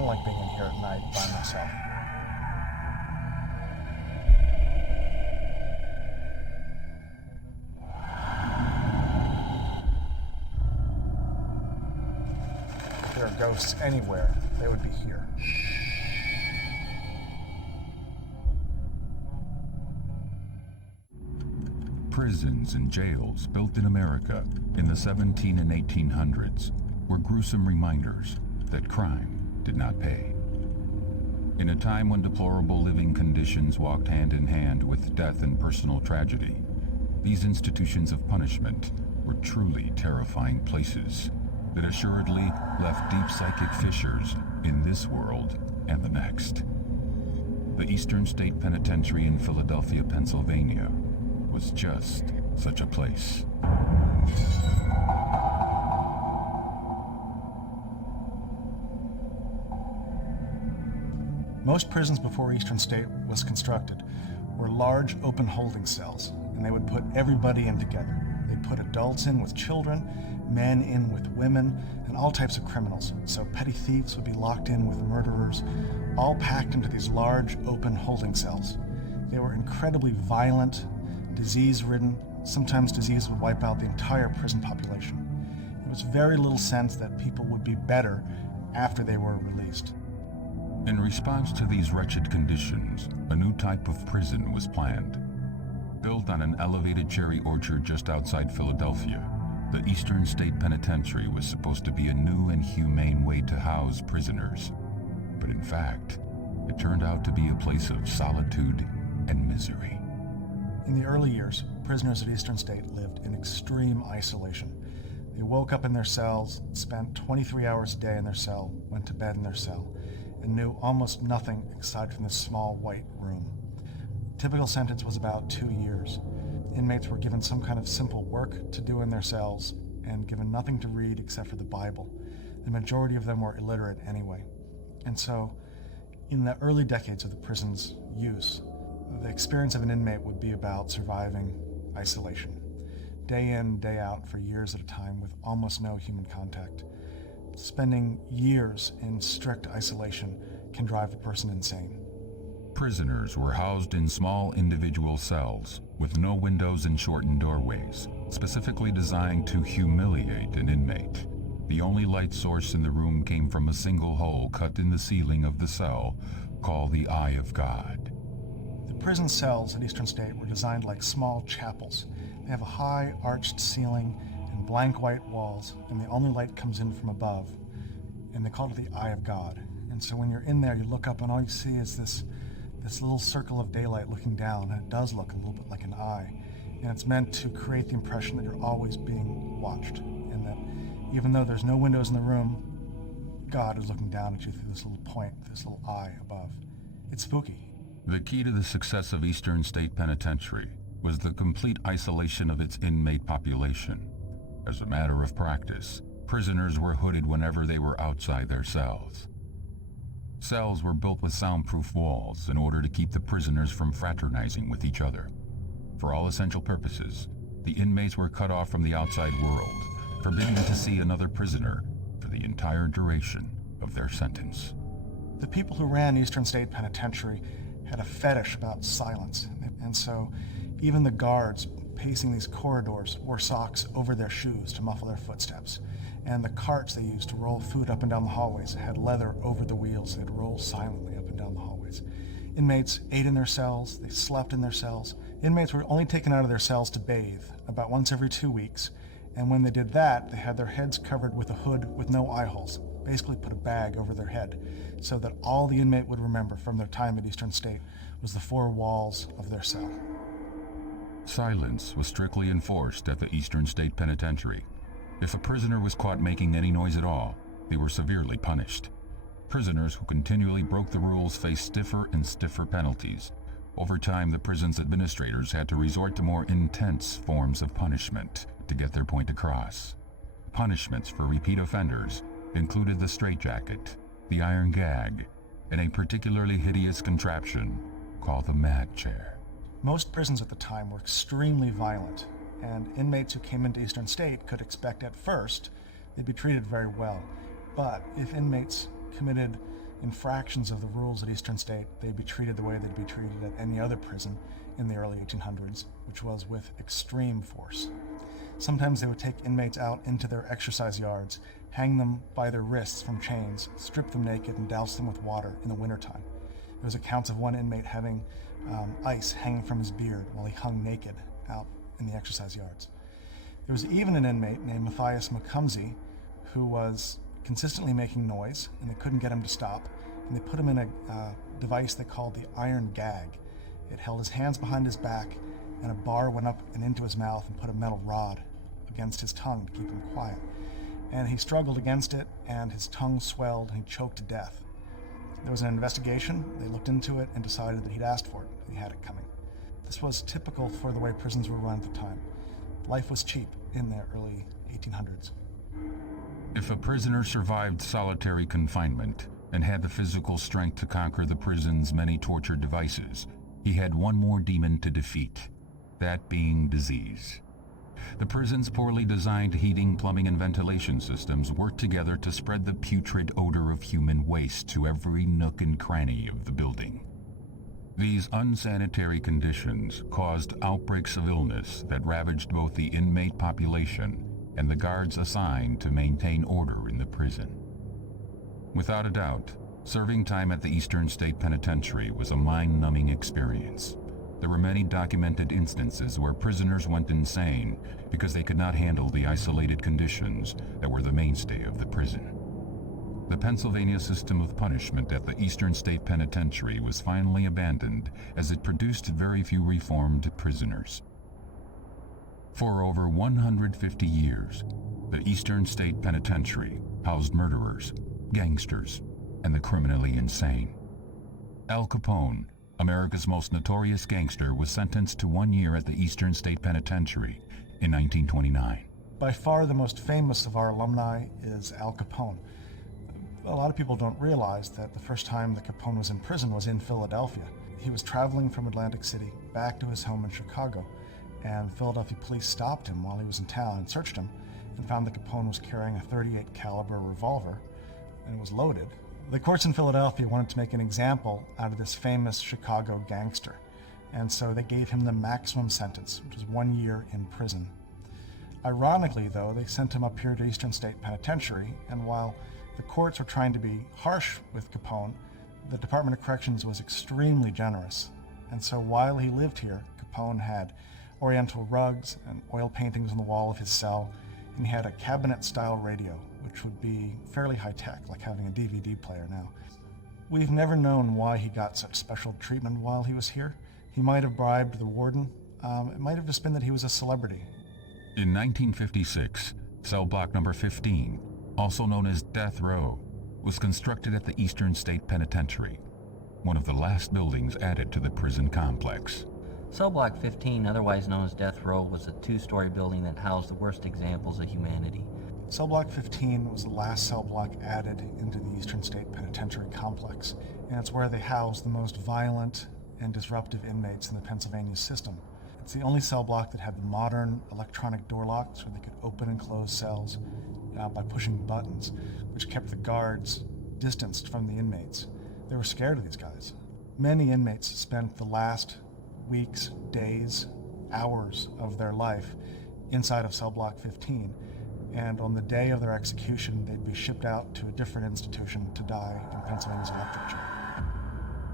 don't like being in here at night by myself. If there are ghosts anywhere, they would be here. Prisons and jails built in America in the 17 and 1800s were gruesome reminders that crime did not pay. In a time when deplorable living conditions walked hand in hand with death and personal tragedy, these institutions of punishment were truly terrifying places that assuredly left deep psychic fissures in this world and the next. The Eastern State Penitentiary in Philadelphia, Pennsylvania, was just such a place. Most prisons before Eastern State was constructed were large open holding cells, and they would put everybody in together. They'd put adults in with children, men in with women, and all types of criminals. So petty thieves would be locked in with murderers, all packed into these large open holding cells. They were incredibly violent, disease-ridden. Sometimes disease would wipe out the entire prison population. There was very little sense that people would be better after they were released. In response to these wretched conditions, a new type of prison was planned. Built on an elevated cherry orchard just outside Philadelphia, the Eastern State Penitentiary was supposed to be a new and humane way to house prisoners. But in fact, it turned out to be a place of solitude and misery. In the early years, prisoners at Eastern State lived in extreme isolation. They woke up in their cells, spent 23 hours a day in their cell, went to bed in their cell, and knew almost nothing aside from this small white room. Typical sentence was about 2 years. Inmates were given some kind of simple work to do in their cells and given nothing to read except for the Bible. The majority of them were illiterate anyway. And so, in the early decades of the prison's use, the experience of an inmate would be about surviving isolation, day in, day out for years at a time with almost no human contact. Spending years in strict isolation can drive a person insane. Prisoners were housed in small individual cells with no windows and shortened doorways, specifically designed to humiliate an inmate. The only light source in the room came from a single hole cut in the ceiling of the cell, called the Eye of God. The prison cells at Eastern State were designed like small chapels. They have a high arched ceiling and blank white walls, and the only light comes in from above, and they call it the Eye of God. And so when you're in there, you look up and all you see is this little circle of daylight looking down, and it does look a little bit like an eye. And it's meant to create the impression that you're always being watched, and that even though there's no windows in the room, God is looking down at you through this little point, this little eye above. It's spooky. The key to the success of Eastern State Penitentiary was the complete isolation of its inmate population. As a matter of practice, prisoners were hooded whenever they were outside their cells. Cells were built with soundproof walls in order to keep the prisoners from fraternizing with each other. For all essential purposes, the inmates were cut off from the outside world, forbidden to see another prisoner for the entire duration of their sentence. The people who ran Eastern State Penitentiary had a fetish about silence, and so even the guards pacing these corridors wore socks over their shoes to muffle their footsteps. And the carts they used to roll food up and down the hallways had leather over the wheels. They'd roll silently up and down the hallways. Inmates ate in their cells. They slept in their cells. Inmates were only taken out of their cells to bathe about once every 2 weeks. And when they did that, they had their heads covered with a hood with no eye holes. Basically put a bag over their head so that all the inmate would remember from their time at Eastern State was the 4 walls of their cell. Silence was strictly enforced at the Eastern State Penitentiary. If a prisoner was caught making any noise at all, they were severely punished. Prisoners who continually broke the rules faced stiffer and stiffer penalties. Over time, the prison's administrators had to resort to more intense forms of punishment to get their point across. Punishments for repeat offenders included the straitjacket, the iron gag, and a particularly hideous contraption called the mad chair. Most prisons at the time were extremely violent, and inmates who came into Eastern State could expect at first they'd be treated very well. But if inmates committed infractions of the rules at Eastern State, they'd be treated the way they'd be treated at any other prison in the early 1800s, which was with extreme force. Sometimes they would take inmates out into their exercise yards, hang them by their wrists from chains, strip them naked, and douse them with water in the wintertime. There was accounts of one inmate having ice hanging from his beard while he hung naked out in the exercise yards. There was even an inmate named Matthias Macumsey who was consistently making noise, and they couldn't get him to stop, and they put him in a device they called the iron gag. It held his hands behind his back, and a bar went up and into his mouth and put a metal rod against his tongue to keep him quiet. And he struggled against it, and his tongue swelled, and he choked to death. There was an investigation. They looked into it and decided that he'd asked for it. He had it coming. This was typical for the way prisons were run at the time. Life was cheap in the early 1800s. If a prisoner survived solitary confinement and had the physical strength to conquer the prison's many torture devices, he had one more demon to defeat, that being disease. The prison's poorly designed heating, plumbing, and ventilation systems worked together to spread the putrid odor of human waste to every nook and cranny of the building. These unsanitary conditions caused outbreaks of illness that ravaged both the inmate population and the guards assigned to maintain order in the prison. Without a doubt, serving time at the Eastern State Penitentiary was a mind-numbing experience. There were many documented instances where prisoners went insane because they could not handle the isolated conditions that were the mainstay of the prison. The Pennsylvania system of punishment at the Eastern State Penitentiary was finally abandoned as it produced very few reformed prisoners. For over 150 years, the Eastern State Penitentiary housed murderers, gangsters, and the criminally insane. Al Capone, America's most notorious gangster, was sentenced to 1 year at the Eastern State Penitentiary in 1929. By far the most famous of our alumni is Al Capone. A lot of people don't realize that the first time that Capone was in prison was in Philadelphia. He was traveling from Atlantic City back to his home in Chicago, and Philadelphia police stopped him while he was in town and searched him and found that Capone was carrying a .38 caliber revolver, and it was loaded. The courts in Philadelphia wanted to make an example out of this famous Chicago gangster, and so they gave him the maximum sentence, which was 1 year in prison. Ironically, though, they sent him up here to Eastern State Penitentiary, and while the courts were trying to be harsh with Capone, the Department of Corrections was extremely generous. And so while he lived here, Capone had oriental rugs and oil paintings on the wall of his cell, and he had a cabinet-style radio, which would be fairly high-tech, like having a DVD player now. We've never known why he got such special treatment while he was here. He might have bribed the warden. It might have just been that he was a celebrity. In 1956, cell block number 15, also known as Death Row, was constructed at the Eastern State Penitentiary, one of the last buildings added to the prison complex. Cell Block 15, otherwise known as Death Row, was a two-story building that housed the worst examples of humanity. Cell Block 15 was the last cell block added into the Eastern State Penitentiary complex, and it's where they housed the most violent and disruptive inmates in the Pennsylvania system. It's the only cell block that had modern electronic door locks where they could open and close cells by pushing buttons, which kept the guards distanced from the inmates. They were scared of these guys. Many inmates spent the last weeks, days, hours of their life inside of cell block 15, and on the day of their execution, they'd be shipped out to a different institution to die in Pennsylvania's electric chair.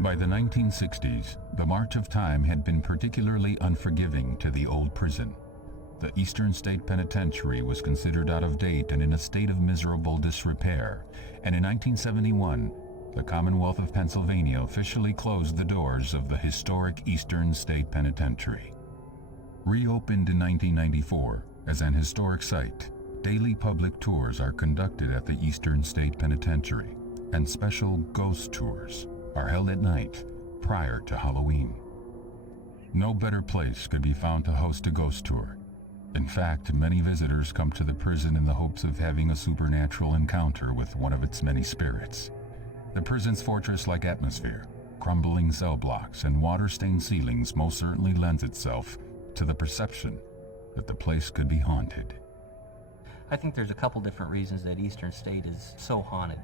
By the 1960s, the march of time had been particularly unforgiving to the old prison. The Eastern State Penitentiary was considered out of date and in a state of miserable disrepair, and in 1971, the Commonwealth of Pennsylvania officially closed the doors of the historic Eastern State Penitentiary. Reopened in 1994 as an historic site, daily public tours are conducted at the Eastern State Penitentiary, and special ghost tours are held at night prior to Halloween. No better place could be found to host a ghost tour. In fact, many visitors come to the prison in the hopes of having a supernatural encounter with one of its many spirits. The prison's fortress-like atmosphere, crumbling cell blocks, and water-stained ceilings most certainly lends itself to the perception that the place could be haunted. I think there's a couple different reasons that Eastern State is so haunted.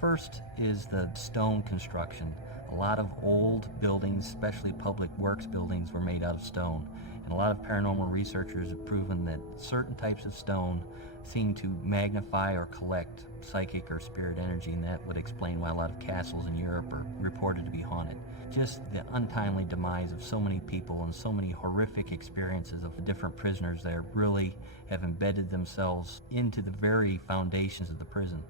First is the stone construction. A lot of old buildings, especially public works buildings, were made out of stone. And a lot of paranormal researchers have proven that certain types of stone seem to magnify or collect psychic or spirit energy, and that would explain why a lot of castles in Europe are reported to be haunted. Just the untimely demise of so many people and so many horrific experiences of the different prisoners there really have embedded themselves into the very foundations of the prison.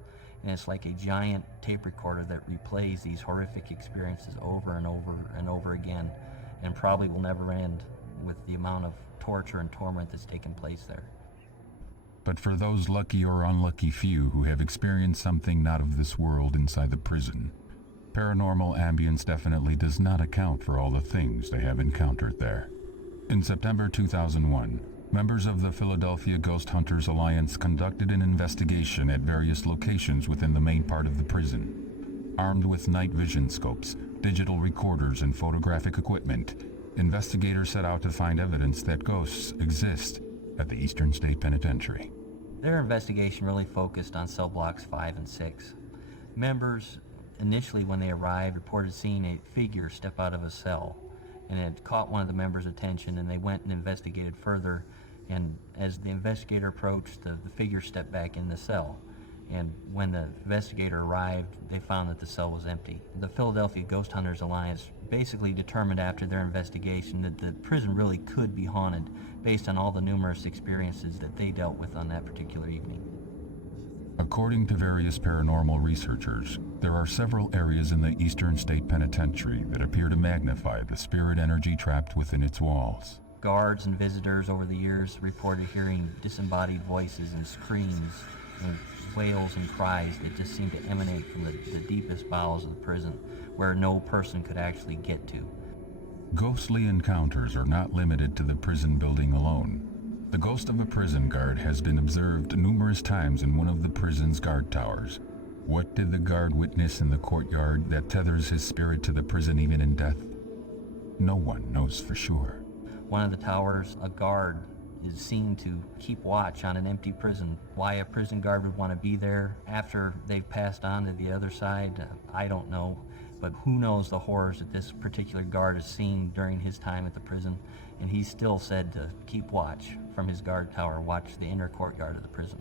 And it's like a giant tape recorder that replays these horrific experiences over and over and over again, and probably will never end with the amount of torture and torment that's taken place there. But for those lucky or unlucky few who have experienced something not of this world inside the prison, paranormal ambience definitely does not account for all the things they have encountered there. In September 2001, members of the Philadelphia Ghost Hunters Alliance conducted an investigation at various locations within the main part of the prison. Armed with night vision scopes, digital recorders, and photographic equipment, investigators set out to find evidence that ghosts exist at the Eastern State Penitentiary. Their investigation really focused on cell blocks 5 and 6. Members, initially when they arrived, reported seeing a figure step out of a cell, and it caught one of the members' attention, and they went and investigated further, and as the investigator approached, the figure stepped back in the cell. And when the investigator arrived, they found that the cell was empty. The Philadelphia Ghost Hunters Alliance basically determined after their investigation that the prison really could be haunted based on all the numerous experiences that they dealt with on that particular evening. According to various paranormal researchers, there are several areas in the Eastern State Penitentiary that appear to magnify the spirit energy trapped within its walls. Guards and visitors over the years reported hearing disembodied voices and screams and wails and cries that just seemed to emanate from the deepest bowels of the prison, where no person could actually get to. Ghostly encounters are not limited to the prison building alone. The ghost of a prison guard has been observed numerous times in one of the prison's guard towers. What did the guard witness in the courtyard that tethers his spirit to the prison even in death? No one knows for sure. One of the towers, a guard is seen to keep watch on an empty prison. Why a prison guard would want to be there after they've passed on to the other side, I don't know. But who knows the horrors that this particular guard has seen during his time at the prison. And he's still said to keep watch from his guard tower, watch the inner courtyard of the prison.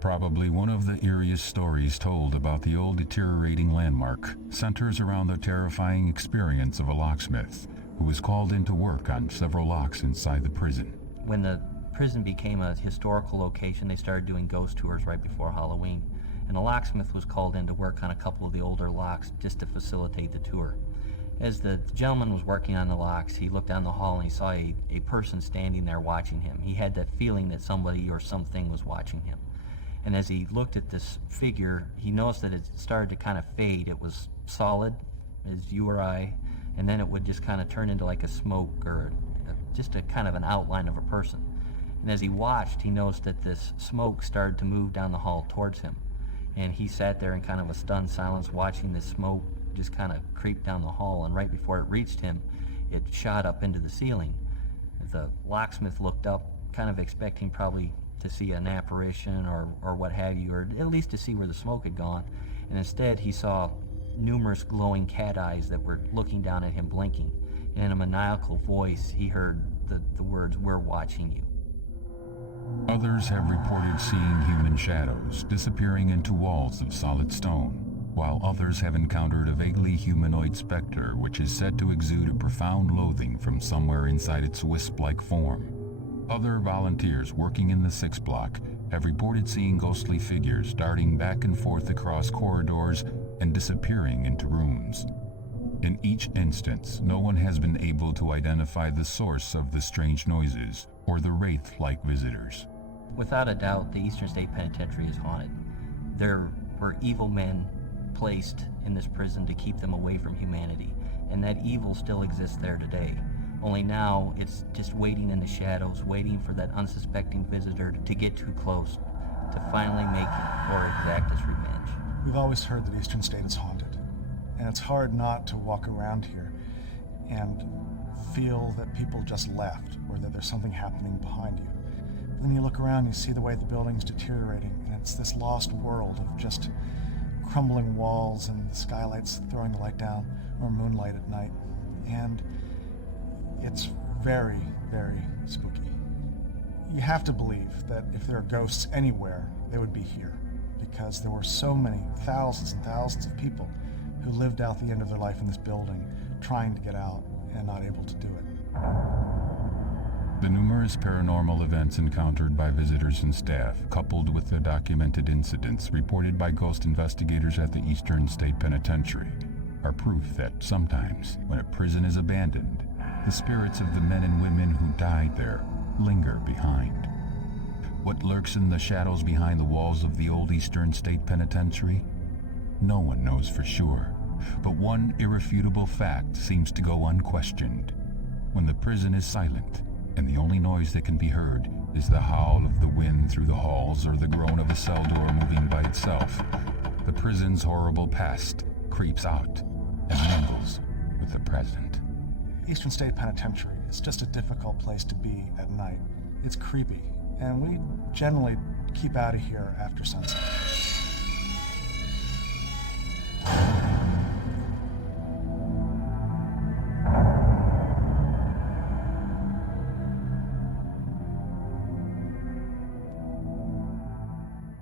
Probably one of the eeriest stories told about the old deteriorating landmark centers around the terrifying experience of a locksmith who was called into work on several locks inside the prison. When the prison became a historical location, they started doing ghost tours right before Halloween. And a locksmith was called in to work on a couple of the older locks just to facilitate the tour. As the gentleman was working on the locks, he looked down the hall and he saw a person standing there watching him. He had that feeling that somebody or something was watching him. And as he looked at this figure, he noticed that it started to kind of fade. It was solid as you or I, and then it would just kind of turn into like a smoke or just a kind of an outline of a person. And as he watched, he noticed that this smoke started to move down the hall towards him. And he sat there in kind of a stunned silence watching this smoke just kind of creep down the hall, and right before it reached him, it shot up into the ceiling. The locksmith looked up, kind of expecting probably to see an apparition or what have you, or at least to see where the smoke had gone. And instead, he saw numerous glowing cat eyes that were looking down at him, blinking. And in a maniacal voice, he heard the words, "We're watching you." Others have reported seeing human shadows disappearing into walls of solid stone, while others have encountered a vaguely humanoid specter which is said to exude a profound loathing from somewhere inside its wisp-like form. Other volunteers working in the 6th block have reported seeing ghostly figures darting back and forth across corridors and disappearing into rooms. In each instance, no one has been able to identify the source of the strange noises or the wraith-like visitors. Without a doubt, the Eastern State Penitentiary is haunted. There were evil men placed in this prison to keep them away from humanity, and that evil still exists there today. Only now it's just waiting in the shadows, waiting for that unsuspecting visitor to get too close, to finally make or exact its revenge. We've always heard that Eastern State is haunted, and it's hard not to walk around here and feel that people just left, or that there's something happening behind you. But then you look around, you see the way the building's deteriorating, and it's this lost world of just crumbling walls and the skylights throwing the light down, or moonlight at night. And it's very, very spooky. You have to believe that if there are ghosts anywhere, they would be here, because there were so many thousands and thousands of people who lived out the end of their life in this building, trying to get out and not able to do it. The numerous paranormal events encountered by visitors and staff, coupled with the documented incidents reported by ghost investigators at the Eastern State Penitentiary, are proof that sometimes, when a prison is abandoned, the spirits of the men and women who died there linger behind. What lurks in the shadows behind the walls of the old Eastern State Penitentiary? No one knows for sure, but one irrefutable fact seems to go unquestioned. When the prison is silent, and the only noise that can be heard is the howl of the wind through the halls or the groan of a cell door moving by itself, the prison's horrible past creeps out and mingles with the present. Eastern State Penitentiary is just a difficult place to be at night. It's creepy, and we generally keep out of here after sunset.